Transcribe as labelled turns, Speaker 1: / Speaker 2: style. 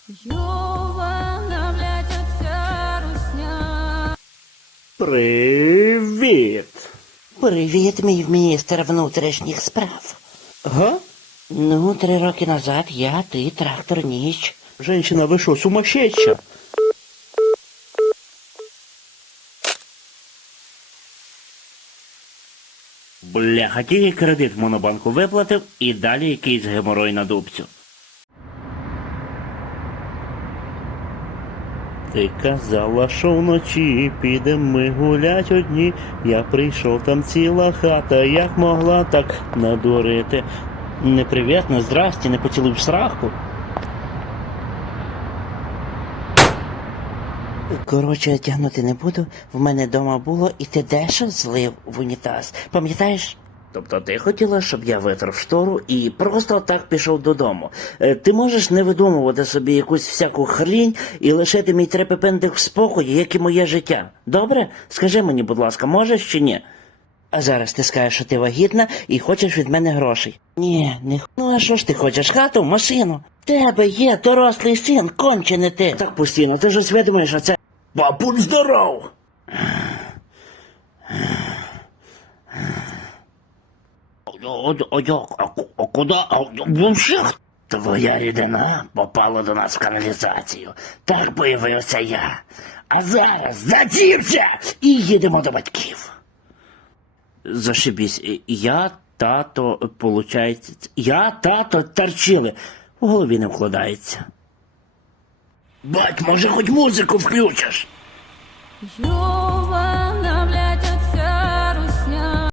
Speaker 1: Йована, блядь, оця русня.
Speaker 2: Привіт.
Speaker 3: Привіт, мій міністр внутрішніх справ.
Speaker 2: Га?
Speaker 3: Ну, 3 роки назад я, ти, трактор, ніч.
Speaker 2: Женщина, ви що, сумасшедша? Бляха, тільки кредит в монобанку виплатив і далі якийсь геморой на дубцю. Ти казала, що вночі підем ми гулять одні. Я прийшов, там ціла хата, як могла так надурити. Не привіт, не здрасті, не поцілуй в сраку.
Speaker 3: Коротше, тягнути не буду. В мене дома було, і ти дещо злив в унітаз. Пам'ятаєш?
Speaker 2: Тобто ти хотіла, щоб я витрав штору і просто так пішов додому. Ти можеш не видумувати собі якусь всяку хрінь і лишити мій трепепендик в спокої, як і моє життя. Добре? Скажи мені, будь ласка, можеш чи ні?
Speaker 3: А зараз ти скажеш, що ти вагітна і хочеш від мене грошей. Ні, не Ну а що ж ти хочеш? Хату, машину? В тебе є дорослий син, кончене ти.
Speaker 2: Так постійно, ти ж усвідомлюєш, що це... Папуль здоров! А куди? Бумших? Твоя рідина попала до нас в каналізацію. Так появився я. А зараз затівся і їдемо до батьків. Зашибісь, я, тато, получається... Я, тато, торчили. В голові не вкладається. Бать, може хоч музику включиш?
Speaker 1: Йована.